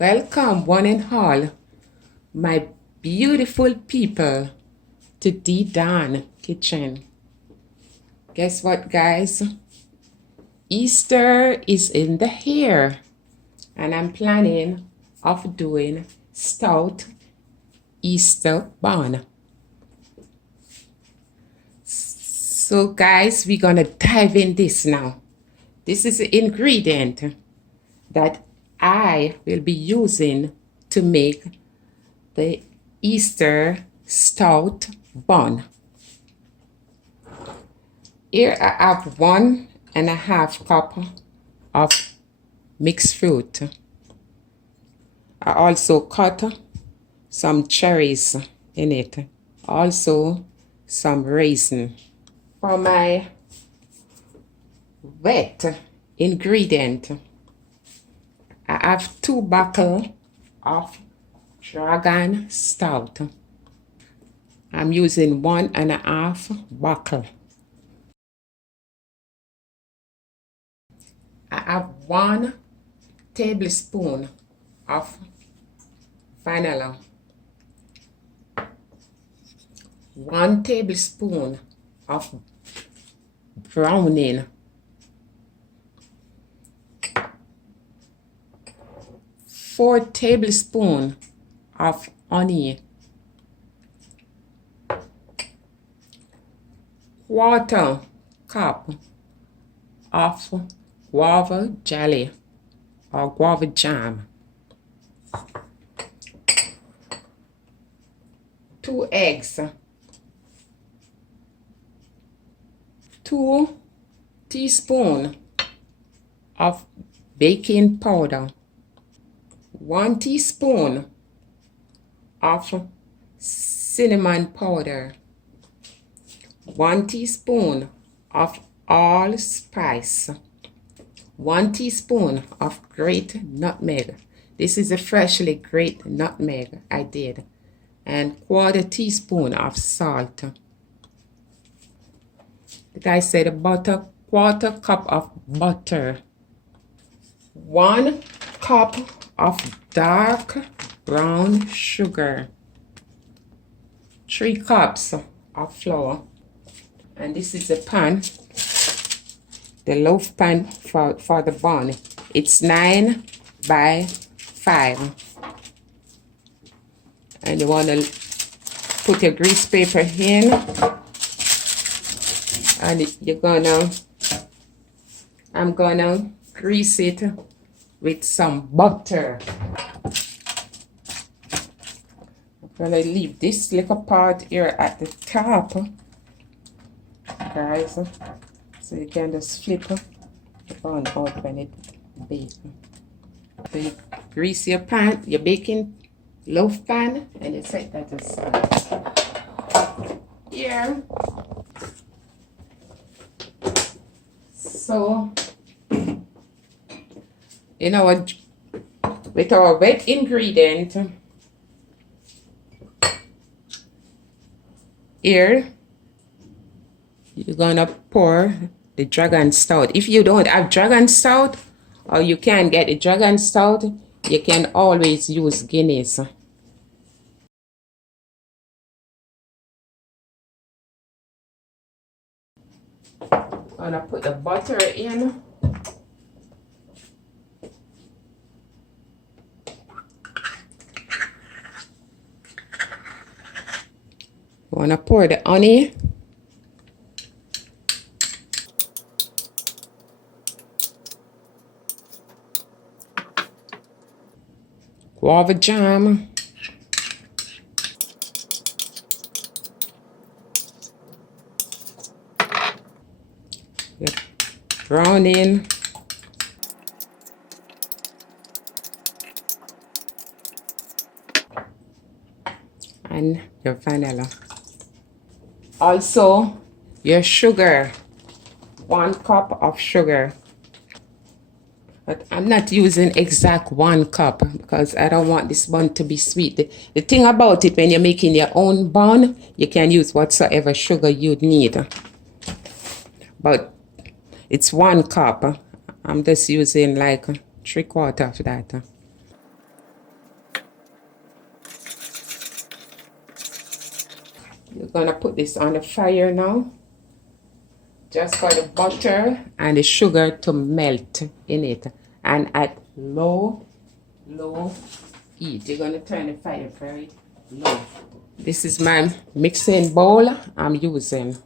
Welcome, one and all, my beautiful people, to D Don Kitchen. Guess what, guys? Easter is in the air, and I'm planning of doing stout Easter bun. So, guys, we're gonna dive in this now. This is the ingredient that I will be using to make the Easter stout bun. Here I have 1.5 cup of mixed fruit. I also cut some cherries in it, also some raisin. For my wet ingredient, I have 2 bottles of dragon stout. I'm using 1.5 bottle. I have 1 tablespoon of vanilla, 1 tablespoon of browning, 4 tablespoons of honey, 1/4 cup of guava jelly or guava jam, 2 eggs, 2 teaspoons of baking powder, 1 teaspoon of cinnamon powder, 1 teaspoon of allspice, 1 teaspoon of grated nutmeg. This is a freshly grated nutmeg I did, and 1/4 teaspoon of salt. Like I said, butter, 1/4 cup of butter, 1 cup of dark brown sugar, 3 cups of flour, and this is the pan, the loaf pan for the bun. It's 9 by 5, and you want to put your grease paper in, and I'm gonna grease it with some butter. I'm gonna leave this little part here at the top, guys, so you can just flip the bun out when it bakes. So you grease your pan, your baking loaf pan, and you set that aside. Here. So, with our wet ingredient, here, you're gonna pour the dragon stout. If you don't have dragon stout, or you can't get a dragon stout, you can always use Guinness. I'm gonna put the butter in. Want to pour the honey. Guava jam. Browning. And your vanilla. Also, your sugar, 1 cup of sugar. But I'm not using exact 1 cup because I don't want this bun to be sweet. The thing about it, when you're making your own bun, you can use whatsoever sugar you'd need. But it's 1 cup. I'm just using like 3/4 of that. You're gonna put this on the fire now, just for the butter and the sugar to melt in it, and at low heat. You're gonna turn the fire very low. This is my mixing bowl I'm using.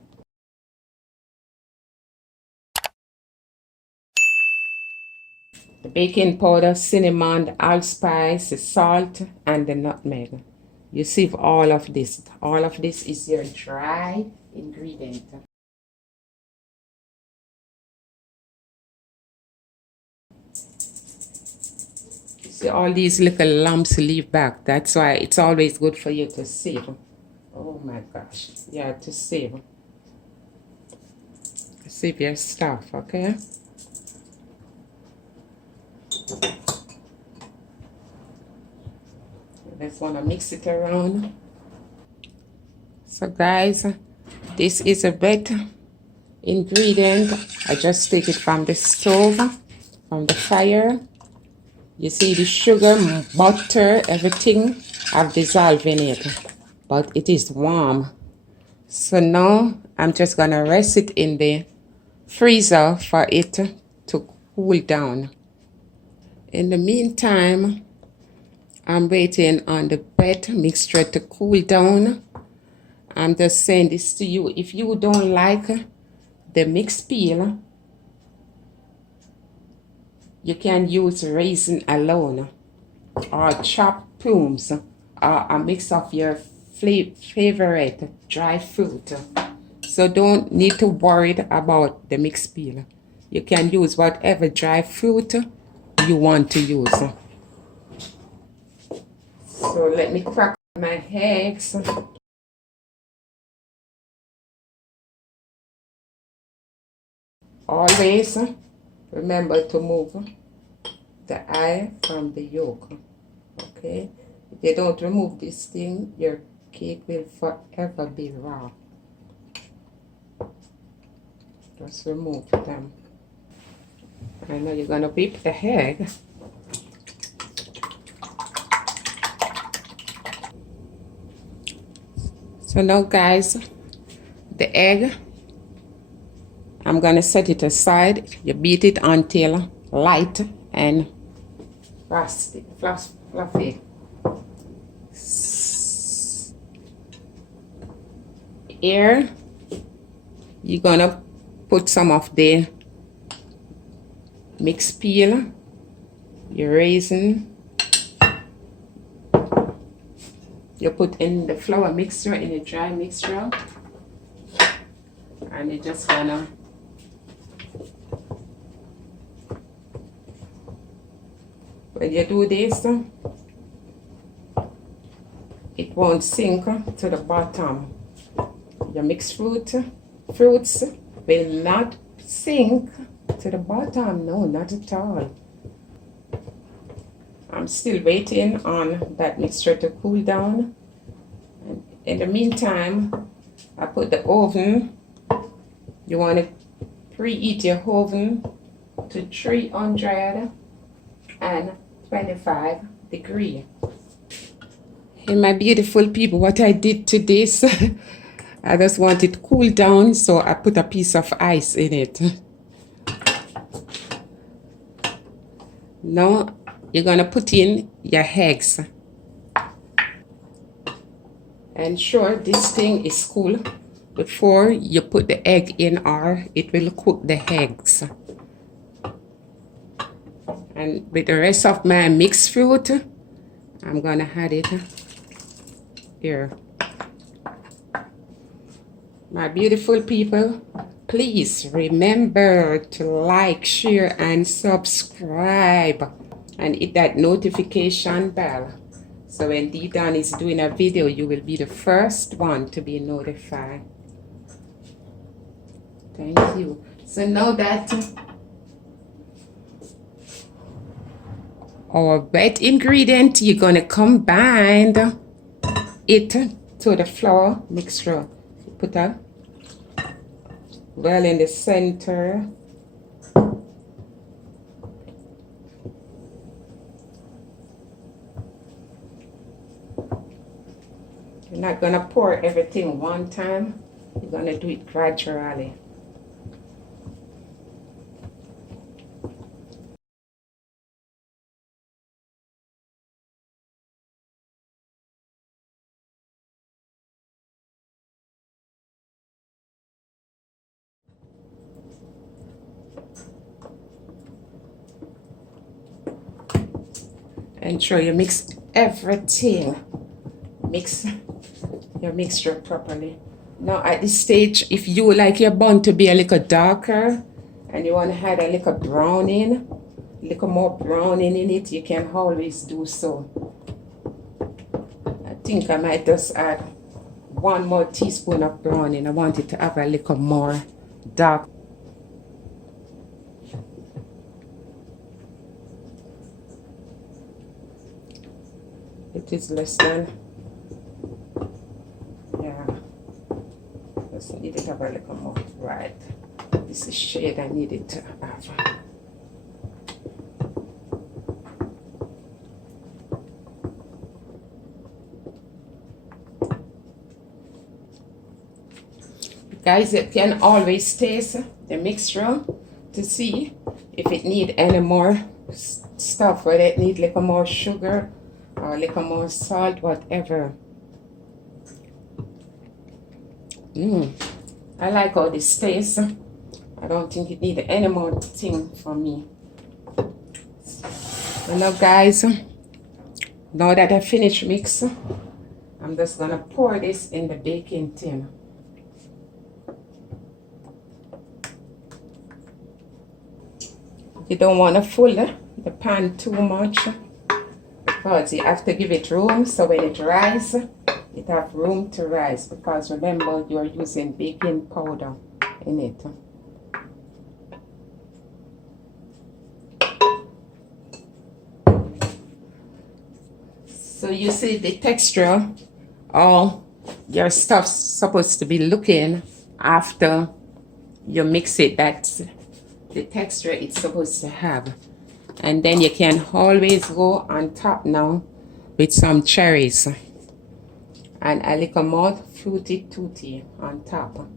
The baking powder, cinnamon, the allspice, the salt, and the nutmeg. You see all of this. All of this is your dry ingredient. You see all these little lumps leave back. That's why it's always good for you to sieve. Oh my gosh. Yeah, to sieve. Sieve your stuff, okay? Just want to mix it around. So guys, this is a wet ingredient. I just take it from the stove, from the fire. You see the sugar, butter, everything I've dissolved in it, but it is warm. So now I'm just gonna rest it in the freezer for it to cool down. In the meantime, I'm waiting on the wet mixture to cool down. I'm just saying this to you. If you don't like the mixed peel, you can use raisin alone, or chopped prunes, or a mix of your favorite dry fruit. So don't need to worry about the mixed peel. You can use whatever dry fruit you want to use. So let me crack my eggs. Always remember to move the eye from the yolk. Okay? If you don't remove this thing, your cake will forever be raw. Just remove them. I know you're gonna whip the egg. So now guys, the egg, I'm gonna set it aside. You beat it until light and fluffy. Here, you're gonna put some of the mixed peel, your raisin. You put in the flour mixture, in the dry mixture, and you're just gonna when you do this, it won't sink to the bottom. Your mixed fruits will not sink to the bottom. No, not at all. I'm still waiting on that mixture to cool down. And in the meantime, I put the oven. You want to preheat your oven to 325 degrees. Hey, my beautiful people, what I did to this, I just want it cool down, so I put a piece of ice in it. Now, you're gonna put in your eggs. Ensure this thing is cool before you put the egg in, or it will cook the eggs. And with the rest of my mixed fruit, I'm gonna add it here. My beautiful people, please remember to like, share, and subscribe, and hit that notification bell. So when D-Don is doing a video, you will be the first one to be notified. Thank you. So now that our wet ingredient, you're gonna combine it to the flour mixture. Put that well in the center. You're not gonna pour everything one time. You're gonna do it gradually. Ensure you mix everything. Mix your mixture properly. Now at this stage, if you like your bun to be a little darker and you want to add a little browning, a little more browning in it, you can always do so. I think I might just add 1 more teaspoon of browning. I want it to have a little more dark. It is less than, yeah, just need it to have a little more, right. This is shade I need it to have. Guys, you can always taste the mixture to see if it need any more stuff, whether it need like a more sugar or like a more salt, whatever. I like how this tastes. I don't think it need any more thing from me. So now guys, now that I finished mix, I'm just gonna pour this in the baking tin. You don't want to fill the pan too much because you have to give it room, so when it rises, it have room to rise, because remember you're using baking powder in it. So you see the texture, all your stuff's supposed to be looking after you mix it. That's the texture it's supposed to have. And then you can always go on top now with some cherries and a little more fruity tutti on top.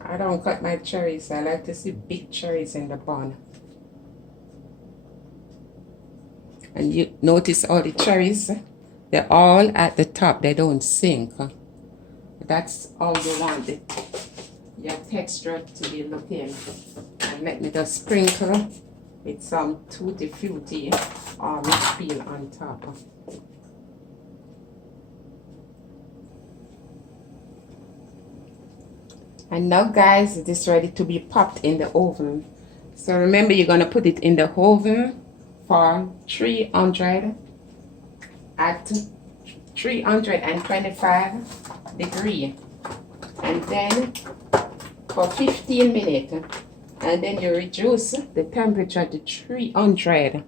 I don't cut my cherries. I like to see big cherries in the bun. And you notice all the cherries, they're all at the top. They don't sink. That's all you want your texture to be looking. And let me just sprinkle with some tutti frutti or mixed peel on top. And now guys, it is ready to be popped in the oven. So remember, you're gonna put it in the oven for 300 at 325 degrees, and then for 15 minutes, and then you reduce the temperature to 300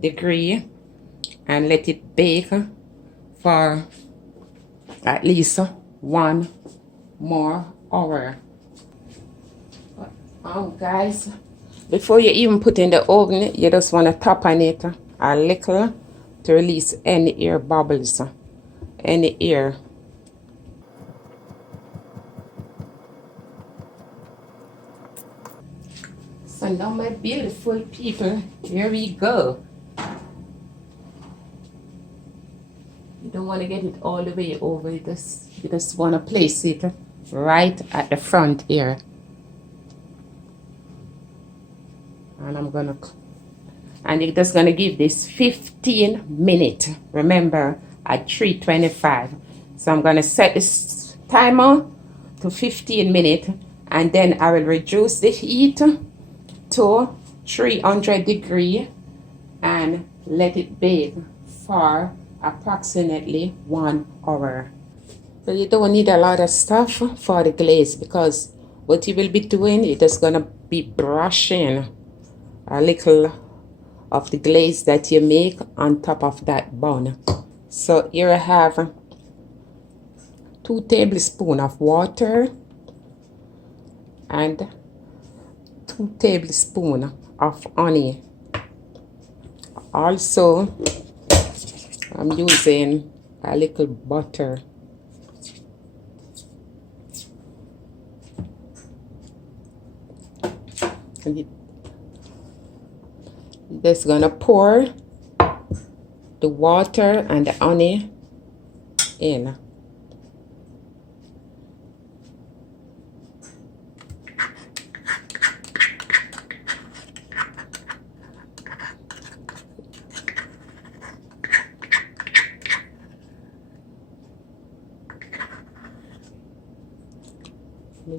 degrees and let it bake for at least 1 more hour. Guys, before you even put in the oven, you just want to tap on it a little to release any air bubbles, any air. So now my beautiful people, here we go. You don't want to get it all the way over, you just want to place it right at the front here. And I'm gonna, and you're just gonna give this 15 minutes. Remember, at 325. So I'm gonna set this timer to 15 minutes, and then I will reduce the heat to 300 degrees and let it bake for approximately 1 hour. So you don't need a lot of stuff for the glaze, because what you will be doing, you're just gonna be brushing a little of the glaze that you make on top of that bun. So here I have 2 tablespoons of water and 2 tablespoons of honey. Also, I'm using a little butter. And you're just gonna pour the water and the honey in.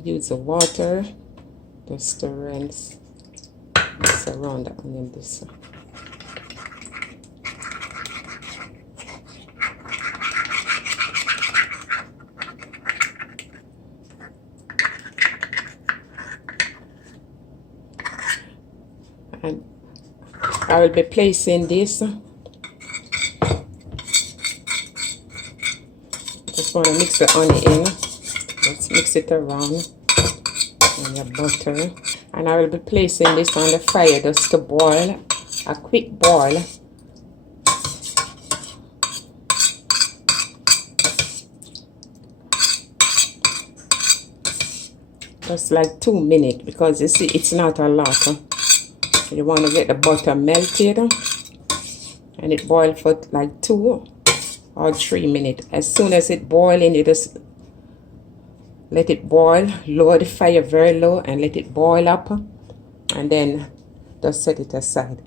Use the water just to rinse this around the onion. This. And I will be placing this. Just want to mix the onion in. Let's mix it around in the butter. And I will be placing this on the fire just to boil, a quick boil. Just like 2 minutes, because you see it's not a lot. You want to get the butter melted and it boiled for like 2 or 3 minutes. As soon as it boiling, you just let it boil, lower the fire very low and let it boil up, and then just set it aside.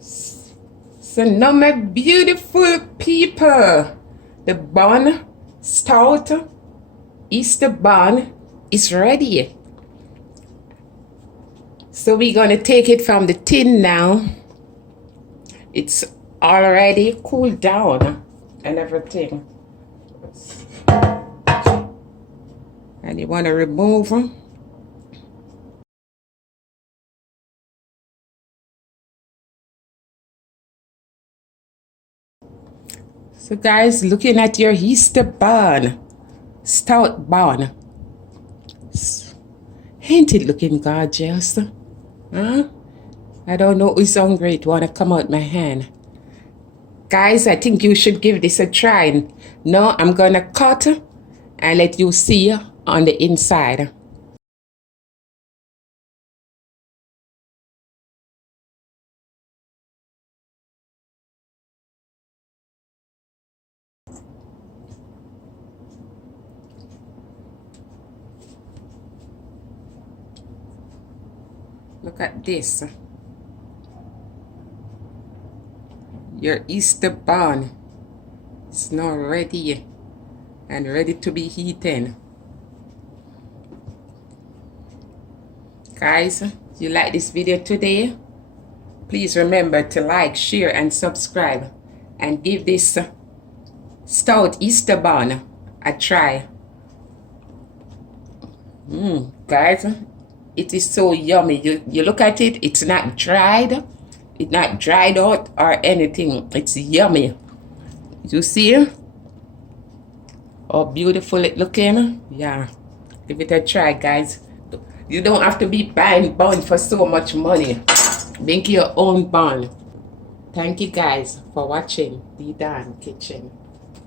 So now my beautiful people, the bun, stout Easter bun is ready. So we're going to take it from the tin now. It's already cooled down and everything. And you want to remove them. So guys, looking at your Easter bun, stout bun. Ain't it looking gorgeous? Huh? I don't know who's hungry. It want to come out my hand. Guys, I think you should give this a try. Now I'm going to cut and let you see on the inside. Look at this. Your Easter bun is now ready and ready to be eaten. Guys, if you like this video today, please remember to like, share, and subscribe. And give this stout Easter bun a try. Guys, it is so yummy. You look at it, it's not dried. It's not dried out or anything. It's yummy. You see how beautiful it looking? Yeah. Give it a try, guys. You don't have to be buying bun for so much money. Make your own bun. Thank you guys for watching the Dan Kitchen.